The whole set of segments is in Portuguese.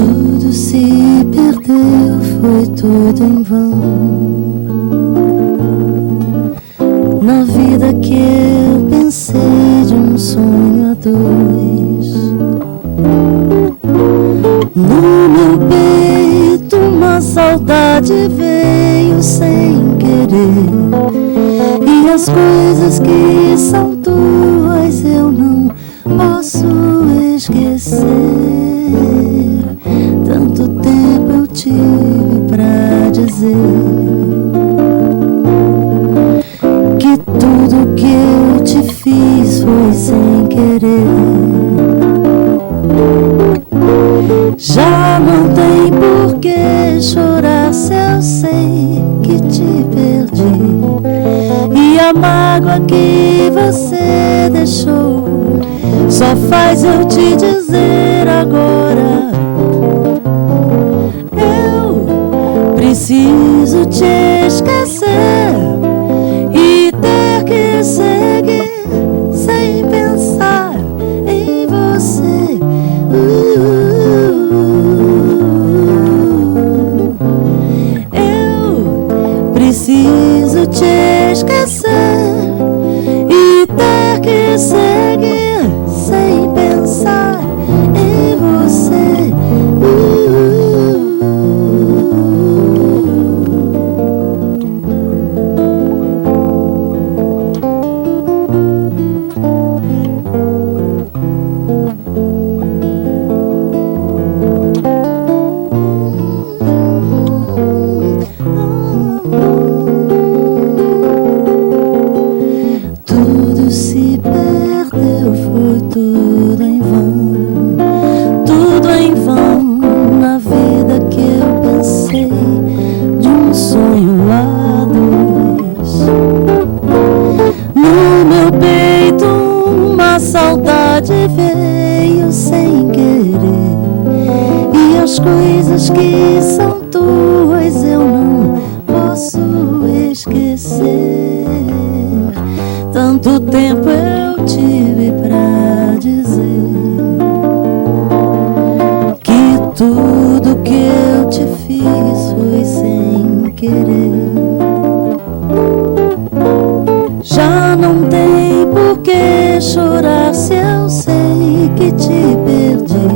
Tudo se perdeu, foi tudo em vão. Na vida que eu pensei de um sonho a dois. No meu peito uma saudade veio sem querer. E as coisas que são tuas eu não posso esquecer. Tanto tempo eu tive pra dizer que tudo que eu te fiz foi sem querer. Já não tem por que chorar se eu sei que te perdi. E a mágoa que você deixou só faz eu te dizer agora: eu preciso te esquecer e ter que seguir sem pensar em você. Eu preciso te esquecer e ter que seguir sem pensar em você. Tudo se perdeu, foi tudo em vão. Tudo em vão na vida que eu pensei de um sonho a dois. No meu peito uma saudade veio sem querer. E as coisas que são tuas eu não posso esquecer. Tanto tempo eu tive pra dizer que tudo que eu te fiz foi sem querer. Já não tem por que chorar se eu sei que te perdi.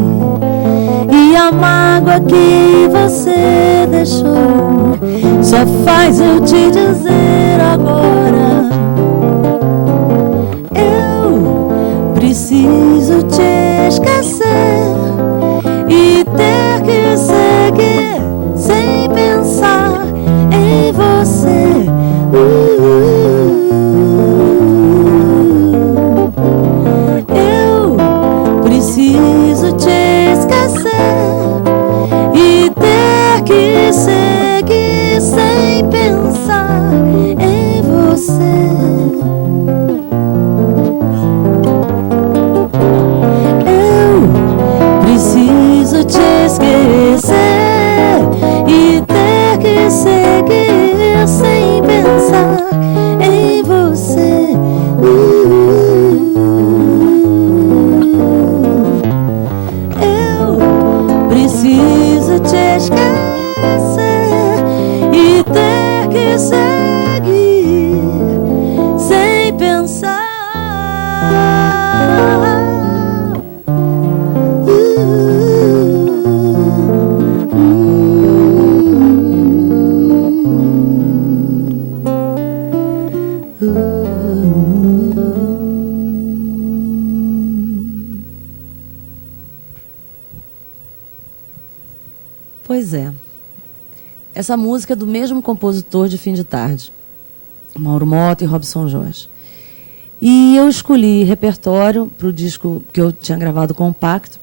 E a mágoa que você deixou só faz eu te dizer agora: preciso te esquecer e ter que seguir sem pensar em você. Eu preciso te esquecer e ter que seguir sem pensar em você. Preciso te esquecer e ter que seguir sem pensar em você. Eu preciso te esquecer e ter que seguir sem pensar. Pois é. Essa música é do mesmo compositor de Fim de Tarde, Mauro Mota e Robson Jorge. E eu escolhi repertório para o disco que eu tinha gravado compacto,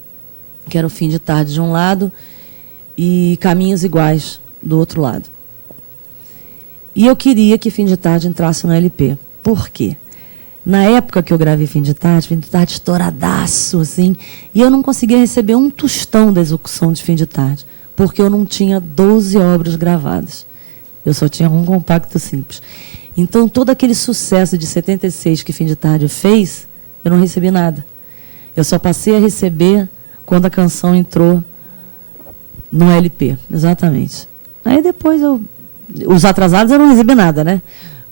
que era o Fim de Tarde de um lado e Caminhos Iguais do outro lado. E eu queria que Fim de Tarde entrasse no LP. Por quê? Na época que eu gravei Fim de Tarde estouradaço, assim, e eu não conseguia receber um tostão da execução de Fim de Tarde, porque eu não tinha 12 obras gravadas. Eu só tinha um compacto simples. Então, todo aquele sucesso de 76 que Fim de Tarde fez, eu não recebi nada. Eu só passei a receber quando a canção entrou No LP, exatamente. Aí depois os atrasados eu não recebi nada, né?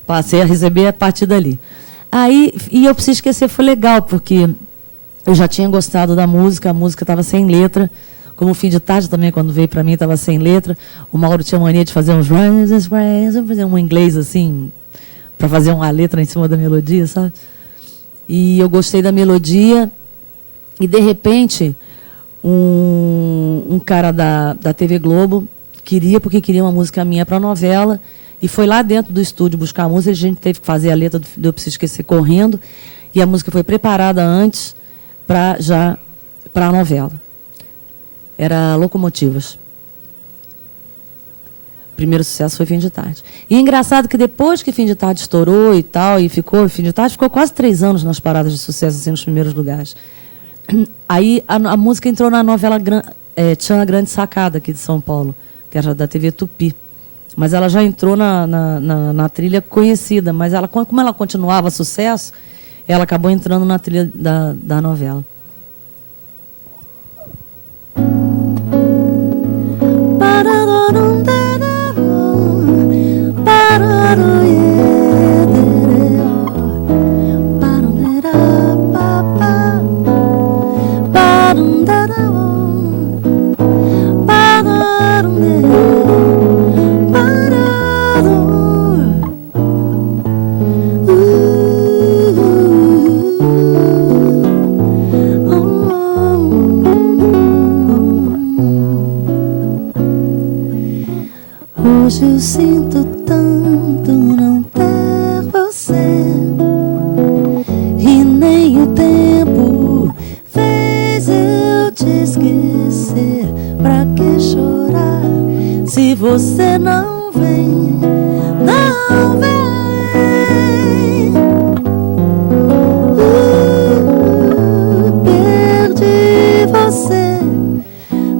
Passei a receber a partir dali. Aí, e Eu Preciso Esquecer foi legal, porque eu já tinha gostado da música, a música estava sem letra, como o Fim de Tarde também, quando veio para mim, estava sem letra. O Mauro tinha mania de fazer uns fazer um inglês assim, para fazer uma letra em cima da melodia, sabe? E eu gostei da melodia, e de repente, um cara da TV Globo porque queria uma música minha para a novela, e foi lá dentro do estúdio buscar a música. A gente teve que fazer a letra do Eu Preciso Esquecer correndo, e a música foi preparada antes para a novela. Era Locomotivas. O primeiro sucesso foi Fim de Tarde. E é engraçado que depois que Fim de Tarde estourou e tal, Fim de Tarde ficou quase 3 anos nas paradas de sucesso, assim, nos primeiros lugares. Aí a música entrou na novela Tchan, a Grande Sacada, aqui de São Paulo, que era da TV Tupi. Mas ela já entrou na trilha conhecida, mas como ela continuava sucesso, ela acabou entrando na trilha da novela. Hoje eu sinto tanto não ter você, e nem o tempo fez eu te esquecer. Pra que chorar se você não vem, não vem? Perdi você,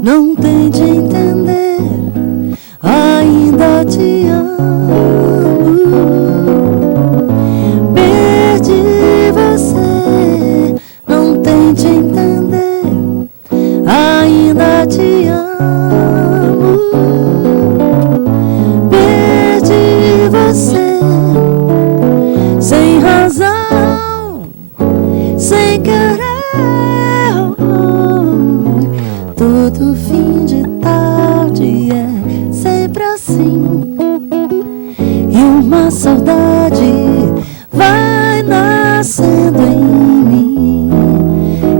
não tente entender. Ainda te amo. Perdi você, não tente entender. Ainda te amo. Perdi você, sem razão, sem querer. Todo fim de tarde é sempre assim, e uma saudade vai nascendo em mim,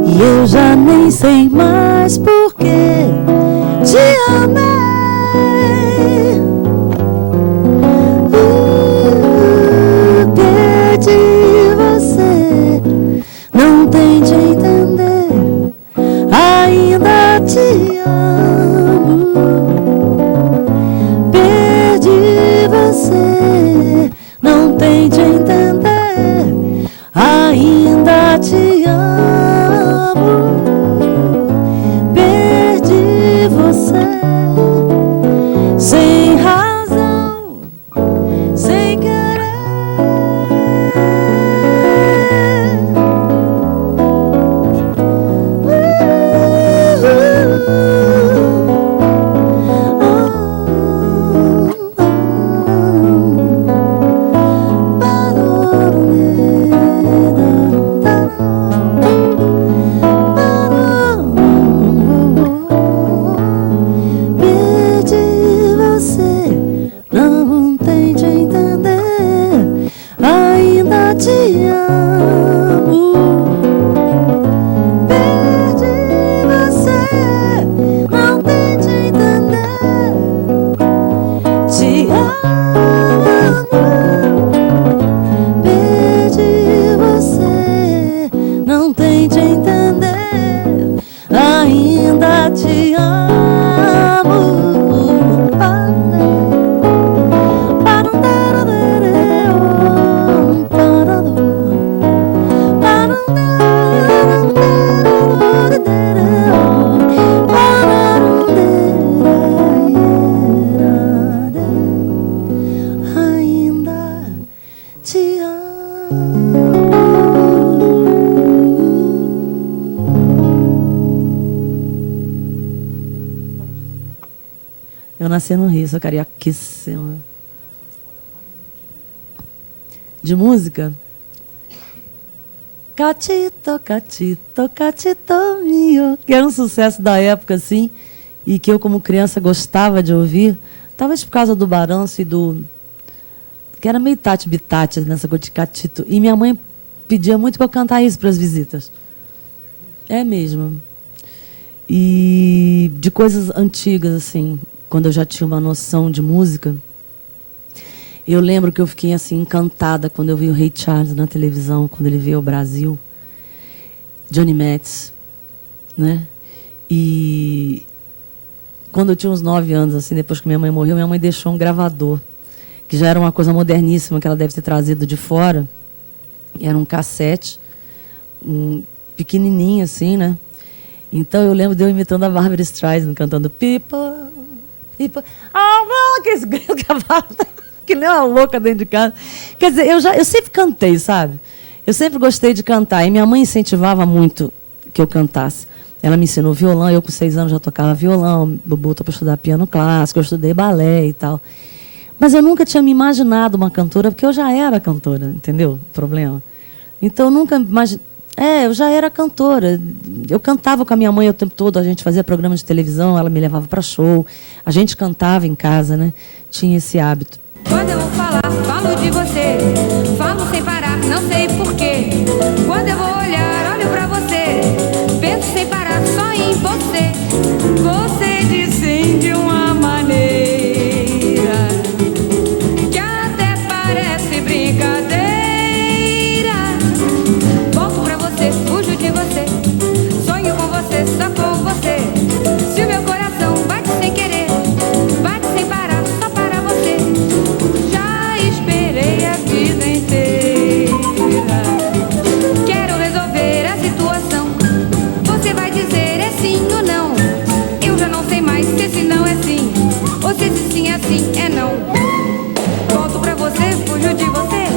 e eu já nem sei mais por que te amei. Perdi você, não tente entender. Ainda te amo. Perdi você, não tente entender. Ainda te amo. Perdi você, sem razão, sem querer. Eu nasci no Rio, sou carioquíssima. De música? Catito, catito, catito mio. Que era um sucesso da época, assim, e que eu, como criança, gostava de ouvir. Talvez por causa do balanço e do... que era meio tati-bitati nessa coisa de catito. E minha mãe pedia muito para eu cantar isso para as visitas. É mesmo. E de coisas antigas, assim, quando eu já tinha uma noção de música, eu lembro que eu fiquei assim encantada quando eu vi o Ray Charles na televisão, quando ele veio ao Brasil. Johnny Metz, né? E quando eu tinha uns 9 anos, assim, depois que minha mãe morreu, minha mãe deixou um gravador, que já era uma coisa moderníssima que ela deve ter trazido de fora. Era um cassete, pequenininho assim, né? Então eu lembro de eu imitando a Barbra Streisand, cantando People, People, aqueles gritos que nem uma louca dentro de casa. Quer dizer, eu sempre cantei, sabe? Eu sempre gostei de cantar. E minha mãe incentivava muito que eu cantasse. Ela me ensinou violão, eu com 6 anos já tocava violão, botou para estudar piano clássico, eu estudei balé e tal. Mas eu nunca tinha me imaginado uma cantora, porque eu já era cantora, entendeu? O problema. Então, eu nunca imaginei. Eu já era cantora. Eu cantava com a minha mãe o tempo todo, a gente fazia programa de televisão, ela me levava para show, a gente cantava em casa, né? Tinha esse hábito. Quando eu vou falar, falo de você, falo sem parar, não sei porquê. Quando eu vou olhar, olho pra você, penso sem parar só em você. Você diz sim de uma maneira que até parece brincadeira. Volto pra você, fujo de você, sonho com você, só com você. Se o meu coração bate sem querer, bate sem parar, só para você. Já esperei a vida inteira. Quero resolver a situação. Você vai dizer é sim ou não. Eu já não sei mais se esse não é sim, ou se esse sim é sim, é não. Volto pra você, fujo de você,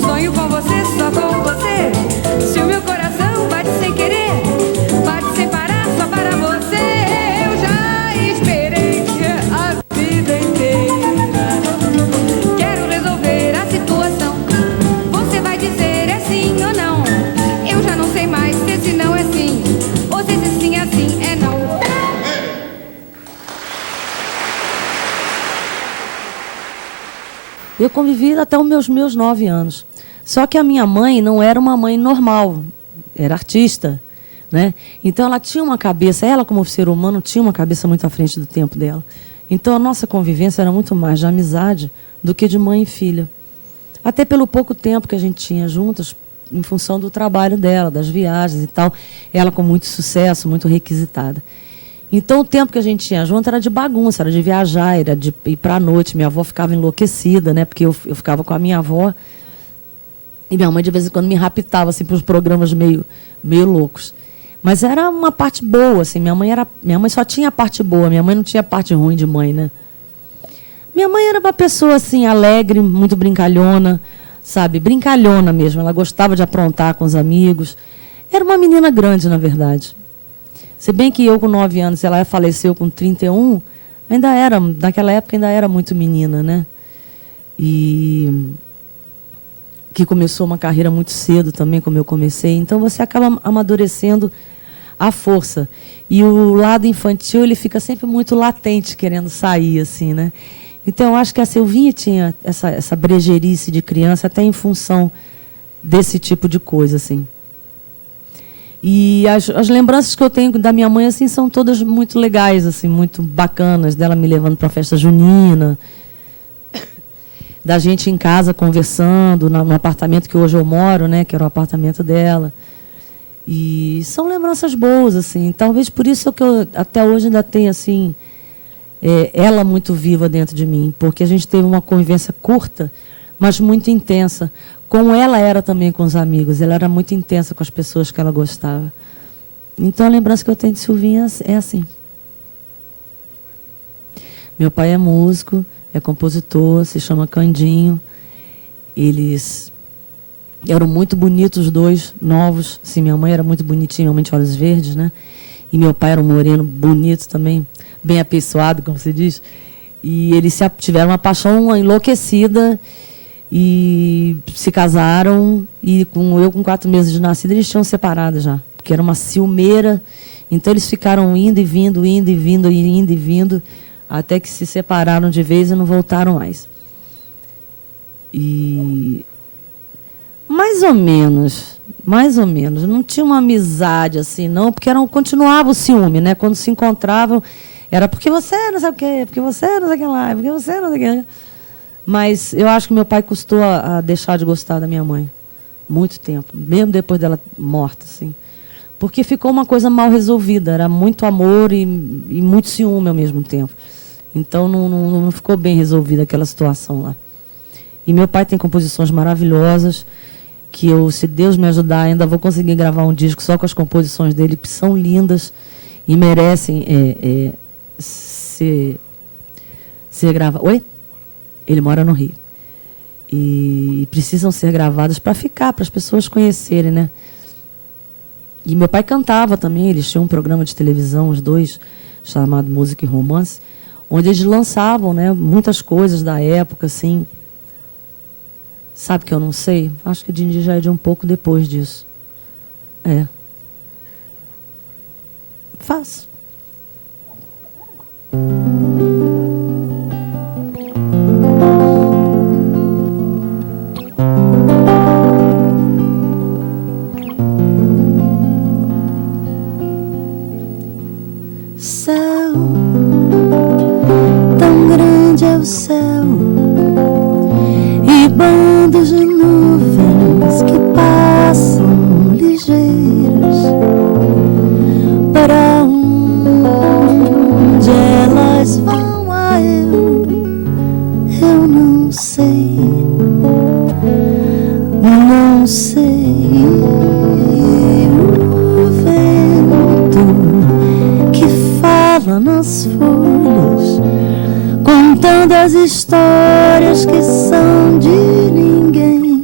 sonho com você, só com você. Se o meu coração bate sem querer, bate sem parar, só para você. Eu já esperei a vida inteira. Quero resolver a situação. Você vai dizer é sim ou não. Eu já não sei mais se esse não é sim, ou se esse sim é sim, é não. Eu convivi até os meus 9 anos. Só que a minha mãe não era uma mãe normal, era artista, né? Então ela tinha uma cabeça, ela como ser humano tinha uma cabeça muito à frente do tempo dela. Então a nossa convivência era muito mais de amizade do que de mãe e filha. Até pelo pouco tempo que a gente tinha juntas, em função do trabalho dela, das viagens e tal, ela com muito sucesso, muito requisitada. Então, o tempo que a gente tinha junto era de bagunça, era de viajar, era de ir para a noite. Minha avó ficava enlouquecida, né? Porque eu ficava com a minha avó. E minha mãe, de vez em quando, me raptava assim, para os programas meio loucos. Mas era uma parte boa, assim. Minha mãe só tinha a parte boa, minha mãe não tinha a parte ruim de mãe, né? Minha mãe era uma pessoa, assim, alegre, muito brincalhona, sabe? Brincalhona mesmo. Ela gostava de aprontar com os amigos. Era uma menina grande, na verdade. Se bem que eu, com 9 anos, ela faleceu com 31, naquela época ainda era muito menina, né? E que começou uma carreira muito cedo também, como eu comecei. Então, você acaba amadurecendo à força. E o lado infantil, ele fica sempre muito latente, querendo sair, assim, né? Então, eu acho que a Silvinha tinha essa brejerice de criança, até em função desse tipo de coisa, assim. E as lembranças que eu tenho da minha mãe assim são todas muito legais, assim, muito bacanas, dela me levando para a festa junina, da gente em casa conversando no apartamento que hoje eu moro, né, que era o apartamento dela. E são lembranças boas, assim. Talvez por isso que eu até hoje ainda tenho assim ela muito viva dentro de mim, porque a gente teve uma convivência curta, mas muito intensa. Como ela era também com os amigos, ela era muito intensa com as pessoas que ela gostava. Então, a lembrança que eu tenho de Silvinha é assim. Meu pai é músico, é compositor, se chama Candinho. Eles eram muito bonitos, os dois, novos. Sim, minha mãe era muito bonitinha, minha mãe de olhos verdes, né? E meu pai era um moreno bonito também, bem apessoado, como se diz. E eles tiveram uma paixão enlouquecida e se casaram. E com 4 meses de nascida, eles tinham separado já, porque era uma ciumeira. Então, eles ficaram indo e vindo, indo e vindo, indo e vindo, até que se separaram de vez e não voltaram mais. E mais ou menos. Não tinha uma amizade assim, não, porque continuava o ciúme, né? Quando se encontravam, era porque você não sei o quê, porque você não sei o que lá, porque você não sei o quê. Mas eu acho que meu pai custou a deixar de gostar da minha mãe. Muito tempo, mesmo depois dela morta, assim. Porque ficou uma coisa mal resolvida, era muito amor e muito ciúme ao mesmo tempo. Então, não ficou bem resolvida aquela situação lá. E meu pai tem composições maravilhosas, que eu, se Deus me ajudar, ainda vou conseguir gravar um disco só com as composições dele, que são lindas e merecem ser gravadas. Oi? Ele mora no Rio. E precisam ser gravadas para ficar, para as pessoas conhecerem, né? E meu pai cantava também, eles tinham um programa de televisão, os dois, chamado Música e Romance, onde eles lançavam, né, muitas coisas da época, assim. Sabe que eu não sei? Acho que Dindi já é de um pouco depois disso. Faço. Céu, tão grande é o céu, e bandos de nuvens que passam ligeiras. Para onde elas vão, eu não sei, não sei. O vento que fala nas folhas, contando as histórias que são de ninguém,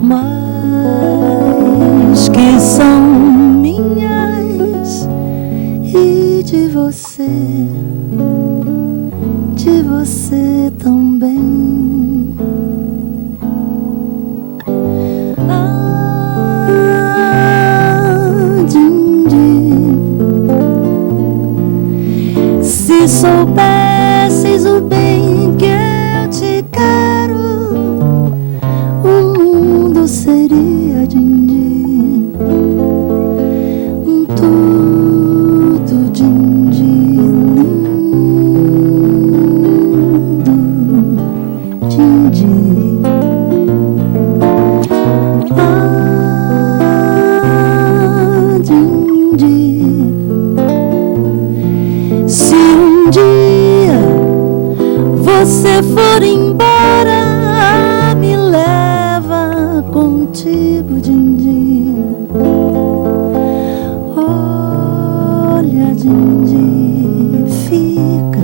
mas que são minhas e de você também. Se soubesses o bem que eu te quero, o mundo seria Dindi, tudo Dindi lindo, Dindi. Dindi. Se um dia você for embora, me leva contigo, Dindi. Olha, Dindi, fica.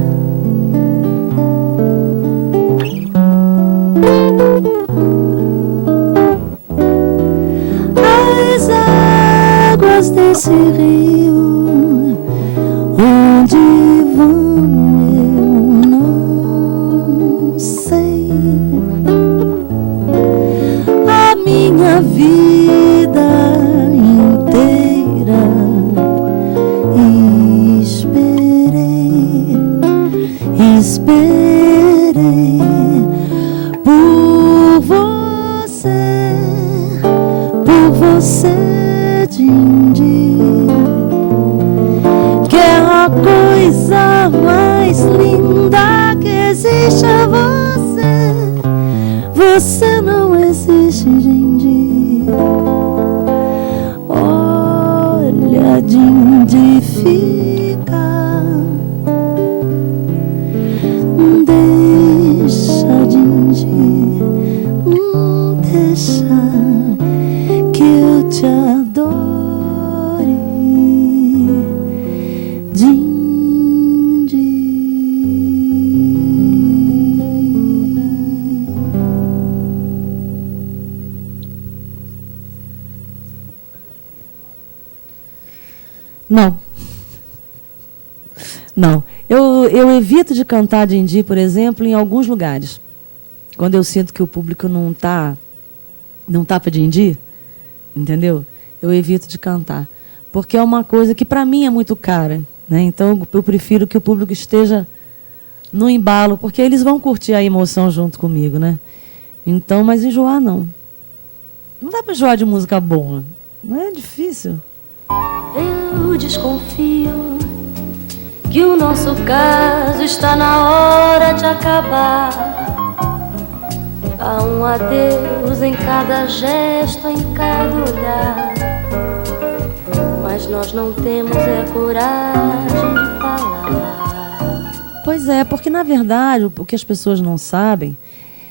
As águas desse rio, onde vão eu não sei. A minha vida inteira esperei por você, Dindi, que é a coisa mais linda que existe é você. Você não existe, Dindi. Olha, Dindi, fica. Deixa, Dindi, deixa que eu te adore, Dindi. Não. Não. Eu evito de cantar dindi, por exemplo, em alguns lugares. Quando eu sinto que o público não tá para dindi, entendeu? Eu evito de cantar. Porque é uma coisa que, para mim, é muito cara. Né? Então, eu prefiro que o público esteja no embalo, porque eles vão curtir a emoção junto comigo. Né? Então, mas enjoar, não. Não dá para enjoar de música boa. Não é difícil. Eu desconfio que o nosso caso está na hora de acabar. Há um adeus em cada gesto, em cada olhar. Mas nós não temos coragem de falar. Pois é, porque na verdade o que as pessoas não sabem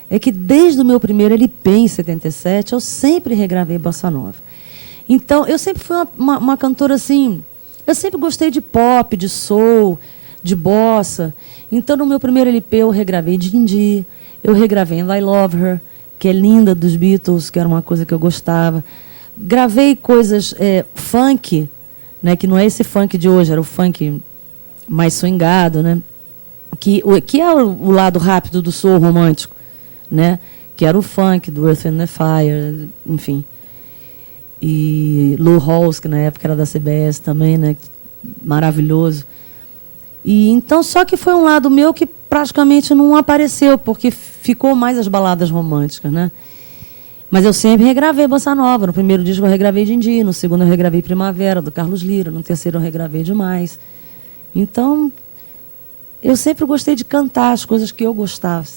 é que desde o meu primeiro LP em 77 eu sempre regravei bossa nova. Então eu sempre fui uma cantora assim, eu sempre gostei de pop, de soul, de bossa. Então no meu primeiro LP eu regravei dindi, eu regravei I Love Her, que é linda, dos Beatles, que era uma coisa que eu gostava. Gravei coisas funk, né, que não é esse funk de hoje, era o funk mais swingado, né, que é o lado rápido do soul romântico, né, que era o funk do Earth and Fire, enfim. E Lou Rawls, que na época era da CBS também, né, maravilhoso. E então, só que foi um lado meu que praticamente não apareceu, porque ficou mais as baladas românticas, né? Mas eu sempre regravei bossa nova. No primeiro disco eu regravei dindi, no segundo eu regravei Primavera, do Carlos Lira, no terceiro eu regravei Demais. Então, eu sempre gostei de cantar as coisas que eu gostava.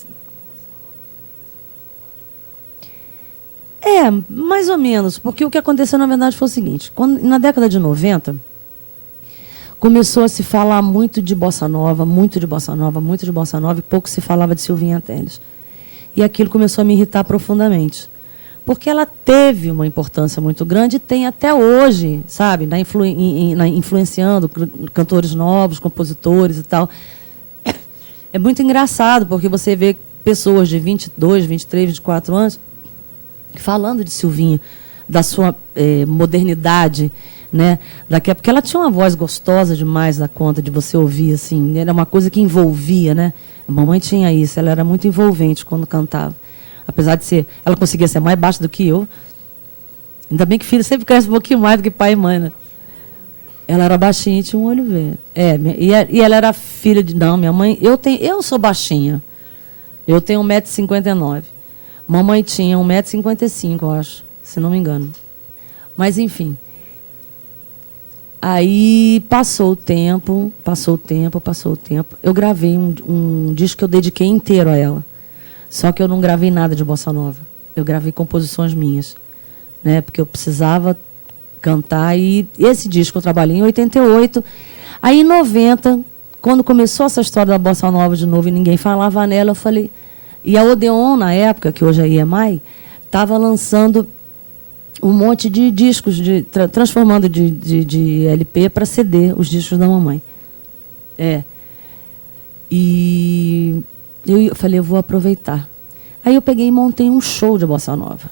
Mais ou menos, porque o que aconteceu, na verdade, foi o seguinte. Na década de 90, começou a se falar muito de bossa nova, muito de bossa nova, muito de bossa nova, e pouco se falava de Silvinha Telles. E aquilo começou a me irritar profundamente. Porque ela teve uma importância muito grande e tem até hoje, sabe, influenciando cantores novos, compositores e tal. É muito engraçado, porque você vê pessoas de 22, 23, 24 anos falando de Silvinha, da sua modernidade, né? Porque ela tinha uma voz gostosa demais da conta de você ouvir, assim, era uma coisa que envolvia, né? A mamãe tinha isso, ela era muito envolvente quando cantava. Apesar de ser, ela conseguia ser mais baixa do que eu. Ainda bem que filho sempre cresce um pouquinho mais do que pai e mãe, né? Ela era baixinha e tinha um olho verde. E ela era filha de... Não, minha mãe... Eu sou baixinha. Eu tenho 1,59 m. Mamãe tinha 1,55 m, eu acho, se não me engano. Mas, enfim. Aí passou o tempo. Eu gravei um disco que eu dediquei inteiro a ela. Só que eu não gravei nada de bossa nova. Eu gravei composições minhas, né? Porque eu precisava cantar. E esse disco eu trabalhei em 88. Aí, em 90, quando começou essa história da bossa nova de novo e ninguém falava nela, eu falei... E a Odeon, na época, que hoje é EMI, estava lançando um monte de discos, transformando de LP para CD, os discos da mamãe. E eu falei, eu vou aproveitar. Aí eu peguei e montei um show de bossa nova.